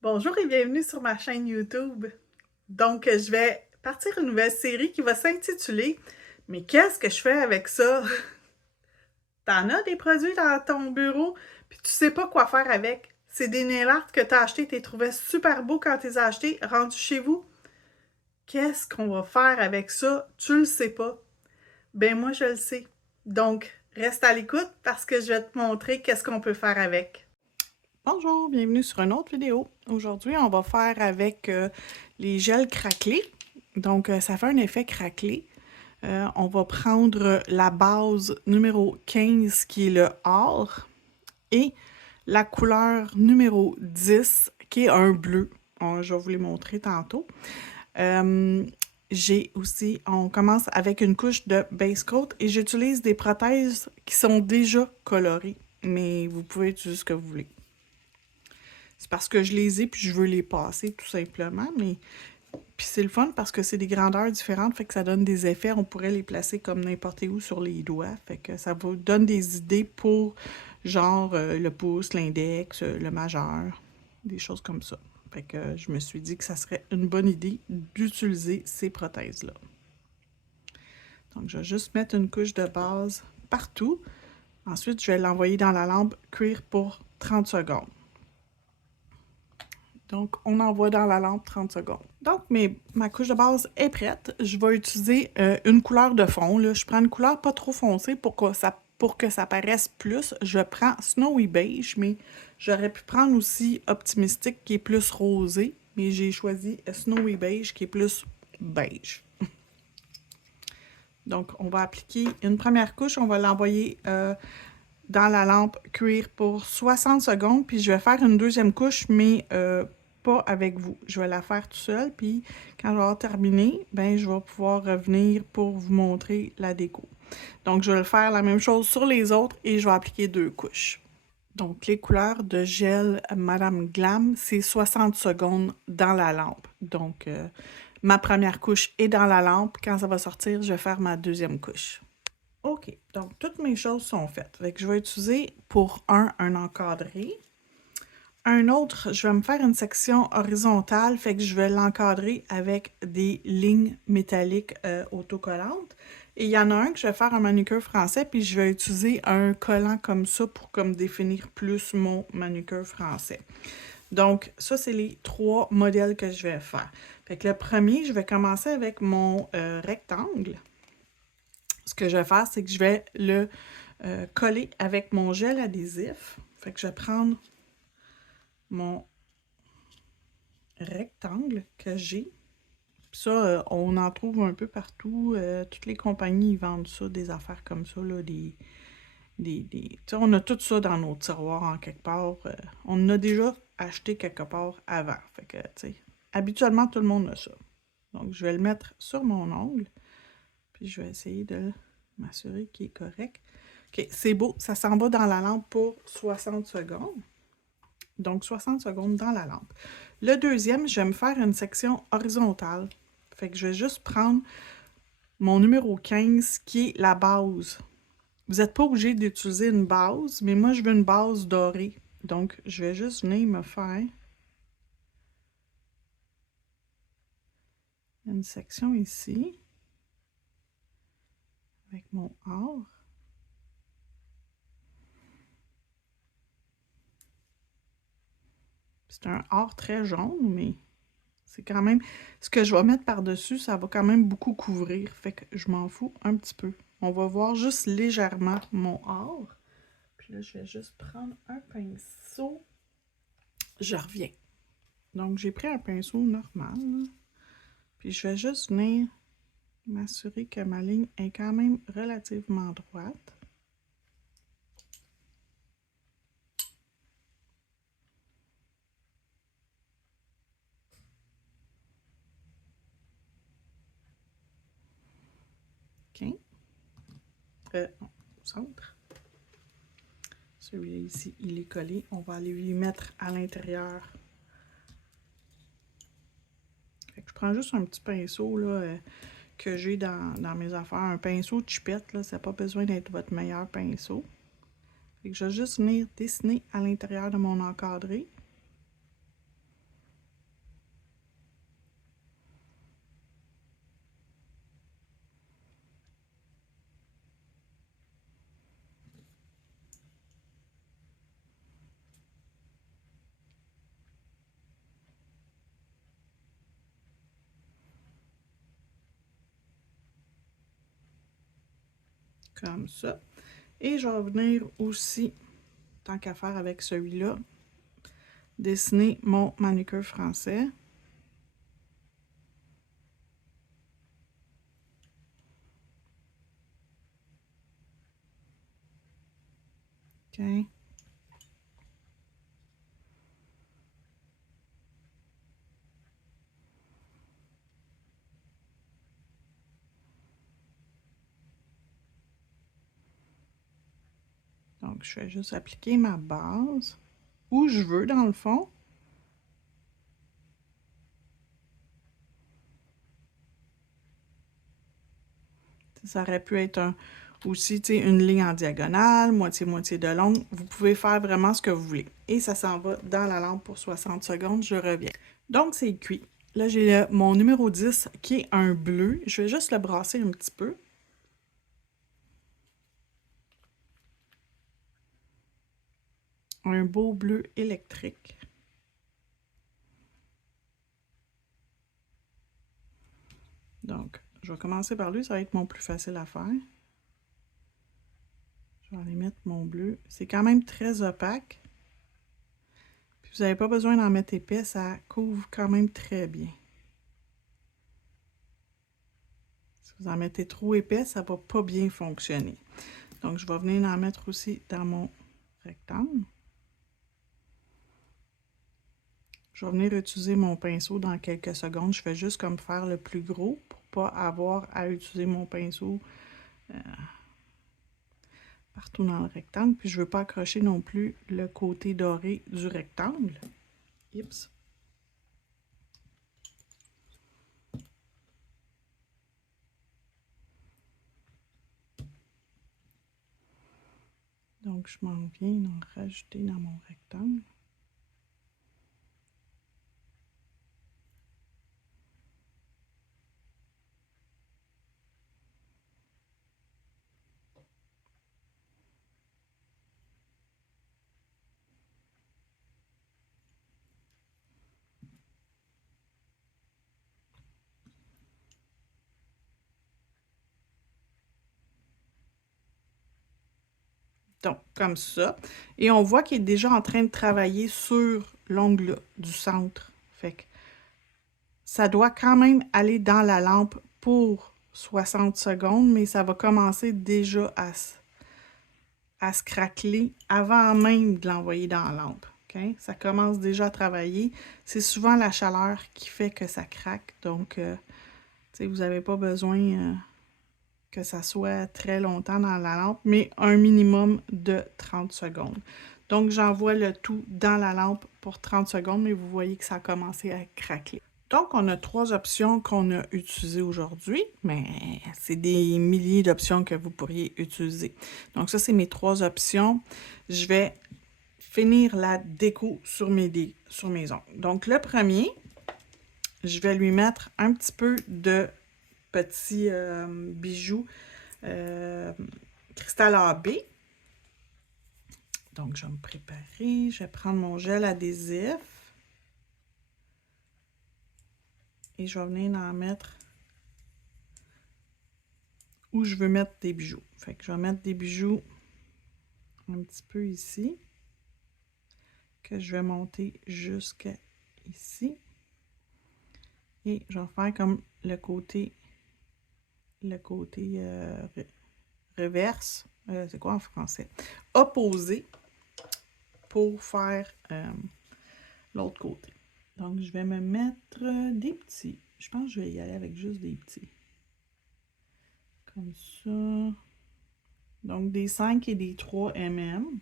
Bonjour et bienvenue sur ma chaîne YouTube. Donc, je vais partir une nouvelle série qui va s'intituler Mais qu'est-ce que je fais avec ça? T'en as des produits dans ton bureau, puis tu sais pas quoi faire avec. C'est des nail art que t'as acheté, t'es trouvé super beau quand t'es acheté, rendu chez vous. Qu'est-ce qu'on va faire avec ça? Tu le sais pas. Ben moi, je le sais. Donc, reste à l'écoute parce que je vais te montrer qu'est-ce qu'on peut faire avec. Bonjour, bienvenue sur une autre vidéo. Aujourd'hui, on va faire avec les gels craquelés. Donc, ça fait un effet craquelé. On va prendre la base numéro 15 qui est le or et la couleur numéro 10 qui est un bleu. Je vais vous les montrer tantôt. J'ai aussi, on commence avec une couche de base coat et j'utilise des prothèses qui sont déjà colorées, mais vous pouvez utiliser ce que vous voulez. C'est parce que je les ai puis je veux les passer tout simplement, mais puis c'est le fun parce que c'est des grandeurs différentes, fait que ça donne des effets. On pourrait les placer comme n'importe où sur les doigts, fait que ça vous donne des idées pour genre le pouce, l'index, le majeur, des choses comme ça. Fait que je me suis dit que ça serait une bonne idée d'utiliser ces prothèses-là. Donc je vais juste mettre une couche de base partout. Ensuite, je vais l'envoyer dans la lampe cuire pour 30 secondes. Donc, on envoie dans la lampe 30 secondes. Donc, ma couche de base est prête. Je vais utiliser une couleur de fond. Là. Je prends une couleur pas trop foncée pour que ça paraisse plus. Je prends Snowy Beige, mais j'aurais pu prendre aussi Optimistic qui est plus rosé. Mais j'ai choisi Snowy Beige qui est plus beige. Donc, on va appliquer une première couche. On va l'envoyer dans la lampe cuire pour 60 secondes. Puis, je vais faire une deuxième couche, mais pas avec vous. Je vais la faire tout seul, puis quand je vais avoir terminé, ben je vais pouvoir revenir pour vous montrer la déco. Donc, je vais faire la même chose sur les autres et je vais appliquer 2 couches. Donc, les couleurs de gel Madame Glam, c'est 60 secondes dans la lampe. Donc, ma première couche est dans la lampe. Quand ça va sortir, je vais faire ma deuxième couche. OK, donc toutes mes choses sont faites. Fait que je vais utiliser pour un encadré. Un autre, je vais me faire une section horizontale, fait que je vais l'encadrer avec des lignes métalliques autocollantes. Et il y en a un que je vais faire en manucure français, puis je vais utiliser un collant comme ça pour comme définir plus mon manucure français. Donc, ça, c'est les 3 modèles que je vais faire. Fait que le premier, je vais commencer avec mon rectangle. Ce que je vais faire, c'est que je vais le coller avec mon gel adhésif. Fait que je vais prendre mon rectangle que j'ai. Ça, on en trouve un peu partout. Toutes les compagnies ils vendent ça, des affaires comme ça, là, on a tout ça dans nos tiroirs en quelque part. On en a déjà acheté quelque part avant. Fait que, tu sais, habituellement, tout le monde a ça. Donc, je vais le mettre sur mon ongle. Puis, je vais essayer de m'assurer qu'il est correct. OK, c'est beau. Ça s'en va dans la lampe pour 60 secondes. Donc, 60 secondes dans la lampe. Le deuxième, je vais me faire une section horizontale. Fait que je vais juste prendre mon numéro 15 qui est la base. Vous n'êtes pas obligé d'utiliser une base, mais moi, je veux une base dorée. Donc, je vais juste venir me faire une section ici avec mon or. C'est un or très jaune, mais c'est quand même... Ce que je vais mettre par-dessus, ça va quand même beaucoup couvrir. Fait que je m'en fous un petit peu. On va voir juste légèrement mon or. Puis là, je vais juste prendre un pinceau. Je reviens. Donc, j'ai pris un pinceau normal. Là. Puis je vais juste venir m'assurer que ma ligne est quand même relativement droite. OK. Non, au centre. Celui-là ici, il est collé. On va aller lui mettre à l'intérieur. Fait que je prends juste un petit pinceau là, que j'ai dans mes affaires. Un pinceau de chipette, là, ça n'a pas besoin d'être votre meilleur pinceau. Fait que je vais juste venir dessiner à l'intérieur de mon encadré. comme ça. Et je vais venir aussi, tant qu'à faire avec celui-là, dessiner mon manucure français. OK. Donc, je vais juste appliquer ma base où je veux, dans le fond. Ça aurait pu être aussi une ligne en diagonale, moitié-moitié de longue. Vous pouvez faire vraiment ce que vous voulez. Et ça s'en va dans la lampe pour 60 secondes. Je reviens. Donc, c'est cuit. Là, j'ai mon numéro 10 qui est un bleu. Je vais juste le brasser un petit peu. Un beau bleu électrique. Donc, je vais commencer par lui. Ça va être mon plus facile à faire. Je vais aller mettre mon bleu. C'est quand même très opaque. Puis vous n'avez pas besoin d'en mettre épais. Ça couvre quand même très bien. Si vous en mettez trop épais, ça ne va pas bien fonctionner. Donc, je vais venir en mettre aussi dans mon rectangle. Je vais venir utiliser mon pinceau dans quelques secondes. Je fais juste comme faire le plus gros pour ne pas avoir à utiliser mon pinceau partout dans le rectangle. Puis, je ne veux pas accrocher non plus le côté doré du rectangle. Oups. Donc, je m'en viens en rajouter dans mon rectangle. Donc, comme ça. Et on voit qu'il est déjà en train de travailler sur l'ongle du centre. Fait que ça doit quand même aller dans la lampe pour 60 secondes, mais ça va commencer déjà à se craqueler avant même de l'envoyer dans la lampe. Okay? Ça commence déjà à travailler. C'est souvent la chaleur qui fait que ça craque. Donc, vous n'avez pas besoin que ça soit très longtemps dans la lampe, mais un minimum de 30 secondes. Donc, j'envoie le tout dans la lampe pour 30 secondes, mais vous voyez que ça a commencé à craquer. Donc, on a 3 options qu'on a utilisées aujourd'hui, mais c'est des milliers d'options que vous pourriez utiliser. Donc, ça, c'est mes 3 options. Je vais finir la déco sur mes ongles. Donc, le premier, je vais lui mettre un petit peu de petits bijoux cristal AB. Donc, je vais me préparer. Je vais prendre mon gel adhésif. Et je vais venir en mettre où je veux mettre des bijoux. Fait que je vais mettre des bijoux un petit peu ici, que je vais monter jusqu'à ici. Et je vais faire comme le côté reverse, c'est quoi en français? Opposé pour faire l'autre côté. Donc, je vais me mettre des petits. Je pense que je vais y aller avec juste des petits. Comme ça. Donc, des 5 et des 3 mm.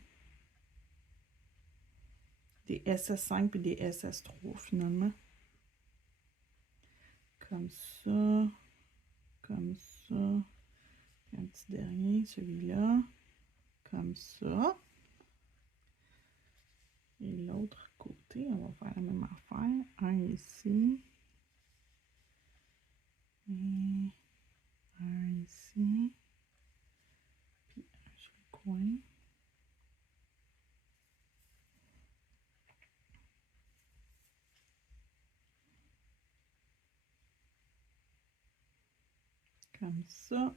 Des SS5 et des SS3 finalement. Comme ça. Comme ça. Un petit dernier, celui-là. Comme ça. Et l'autre côté, on va faire la même affaire. Un ici. Et un ici. Puis un sur le coin. Comme ça.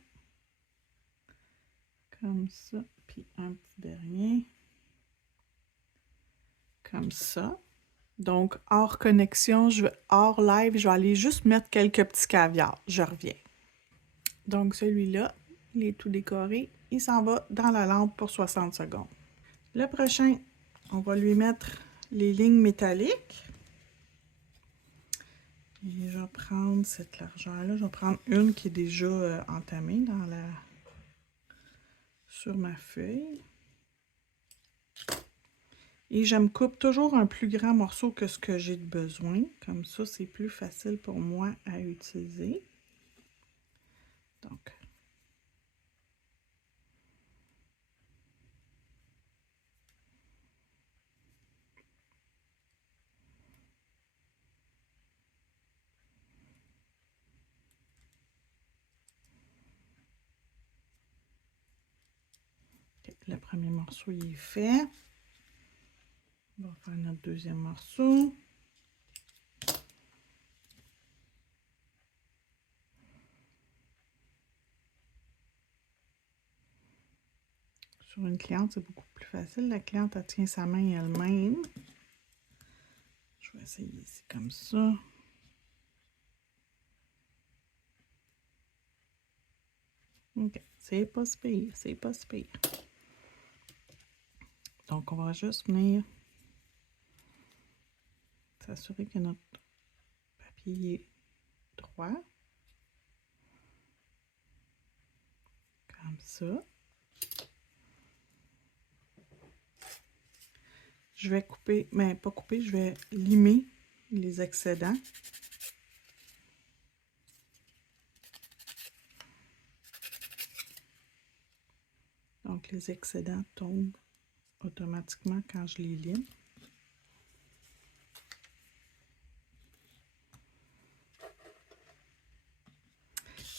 Comme ça. Puis un petit dernier. Comme ça. Donc, hors connexion, hors live, je vais aller juste mettre quelques petits caviars. Je reviens. Donc, celui-là, il est tout décoré. Il s'en va dans la lampe pour 60 secondes. Le prochain, on va lui mettre les lignes métalliques. Et je vais prendre cette largeur-là. Je vais prendre une qui est déjà entamée sur ma feuille. Et je me coupe toujours un plus grand morceau que ce que j'ai de besoin. Comme ça, c'est plus facile pour moi à utiliser. Donc, le premier morceau il est fait. On va faire notre deuxième morceau. Sur une cliente, c'est beaucoup plus facile. La cliente, elle tient sa main elle-même. Je vais essayer ici comme ça. OK, c'est pas si pire, c'est pas si pire. Donc, on va juste venir s'assurer que notre papier est droit. Comme ça. Je vais couper, mais pas couper, je vais limer les excédents. Donc, les excédents tombent automatiquement quand je les lime.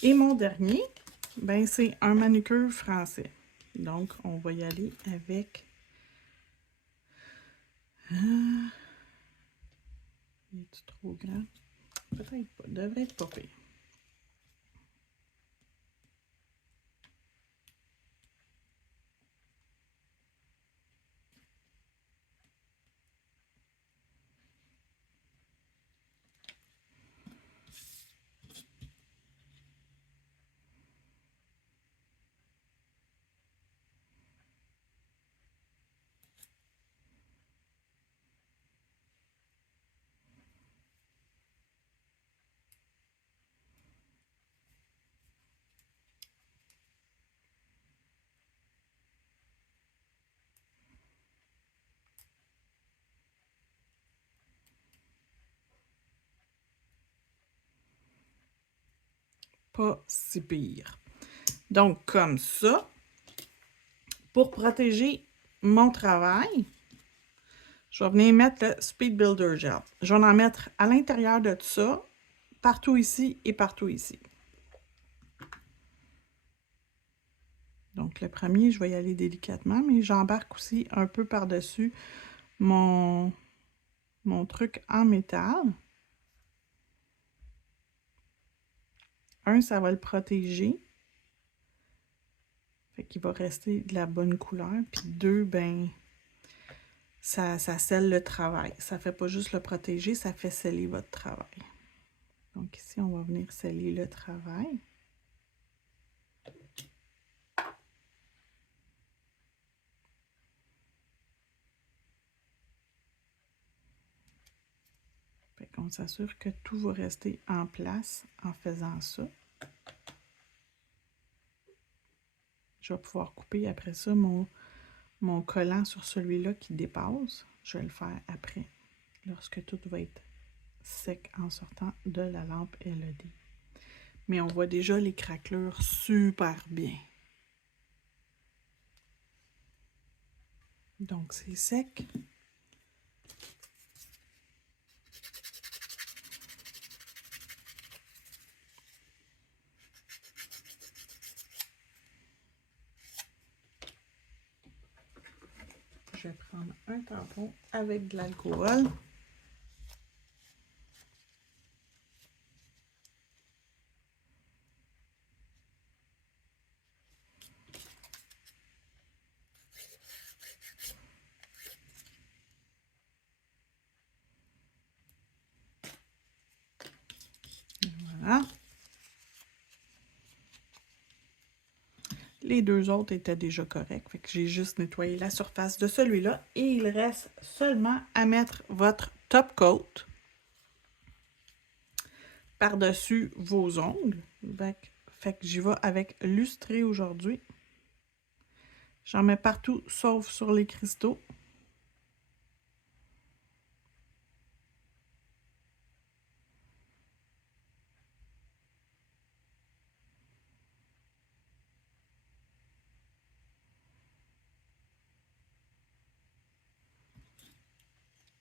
Et mon dernier, ben c'est un manucure français. Donc, on va y aller avec... il est trop grand? Peut-être pas, devrait être pas pire. Pas si pire. Donc, comme ça, pour protéger mon travail, je vais venir mettre le Speed Builder Gel. Je vais en mettre à l'intérieur de tout ça, partout ici et partout ici. Donc, le premier, je vais y aller délicatement, mais j'embarque aussi un peu par-dessus mon truc en métal. Un, ça va le protéger. Fait qu'il va rester de la bonne couleur. Puis deux, ben, ça scelle le travail. Ça fait pas juste le protéger, ça fait sceller votre travail. Donc ici, on va venir sceller le travail. Fait qu'on s'assure que tout va rester en place en faisant ça. Je vais pouvoir couper après ça mon collant sur celui-là qui dépasse. Je vais le faire après, lorsque tout va être sec en sortant de la lampe LED. Mais on voit déjà les craquelures super bien. Donc, c'est sec. Je vais prendre un tampon avec de l'alcool. Voilà. Les deux autres étaient déjà corrects. Fait que j'ai juste nettoyé la surface de celui-là. Et il reste seulement à mettre votre top coat par-dessus vos ongles. Fait que j'y vais avec lustré aujourd'hui. J'en mets partout, sauf sur les cristaux.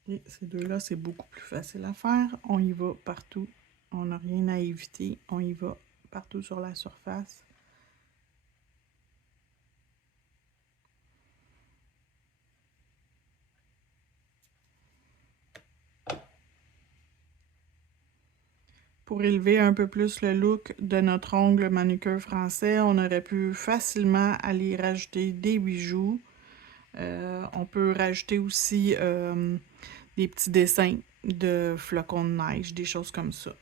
Et ces deux-là, c'est beaucoup plus facile à faire. On y va partout. On n'a rien à éviter. On y va partout sur la surface. Pour élever un peu plus le look de notre ongle manucure français, on aurait pu facilement aller rajouter des bijoux. On peut rajouter aussi des petits dessins de flocons de neige, des choses comme ça.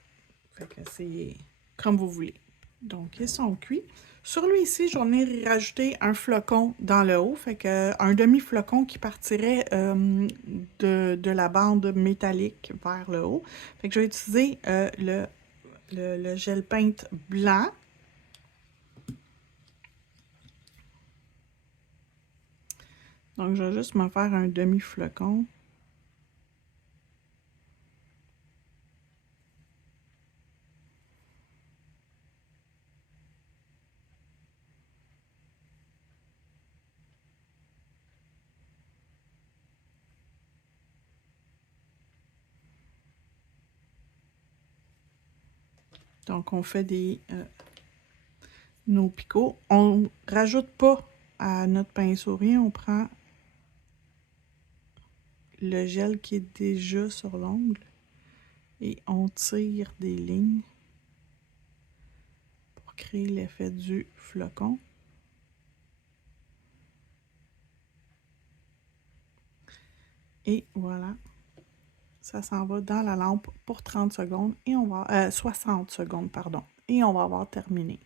Fait que c'est comme vous voulez. Donc, ils sont cuits. Sur lui ici, j'en ai rajouté un flocon dans le haut, fait que un demi-flocon qui partirait de la bande métallique vers le haut. Fait que je vais utiliser le gel paint blanc. Donc, je vais juste me faire un demi-flocon. Donc, on fait nos picots. On ne rajoute pas à notre pinceau rien. On prend le gel qui est déjà sur l'ongle et on tire des lignes pour créer l'effet du flocon. Et voilà. Ça s'en va dans la lampe pour 30 secondes et on va 60 secondes, pardon. Et on va avoir terminé.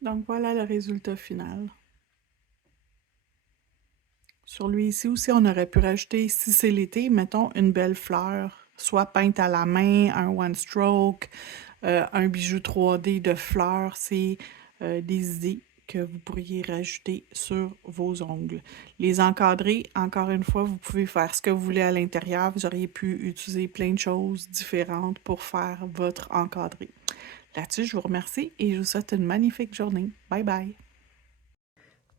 Donc voilà le résultat final. Sur lui ici aussi, on aurait pu rajouter, si c'est l'été, mettons une belle fleur, soit peinte à la main, un one stroke, un bijou 3D de fleurs. C'est des idées que vous pourriez rajouter sur vos ongles. Les encadrer, encore une fois, vous pouvez faire ce que vous voulez à l'intérieur. Vous auriez pu utiliser plein de choses différentes pour faire votre encadré. Là-dessus, je vous remercie et je vous souhaite une magnifique journée. Bye bye!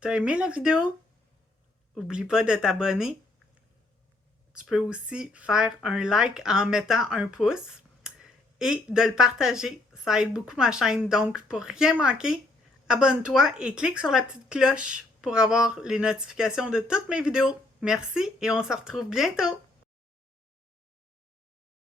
T'as aimé la vidéo? N'oublie pas de t'abonner. Tu peux aussi faire un like en mettant un pouce et de le partager. Ça aide beaucoup ma chaîne. Donc, pour rien manquer, abonne-toi et clique sur la petite cloche pour avoir les notifications de toutes mes vidéos. Merci et on se retrouve bientôt!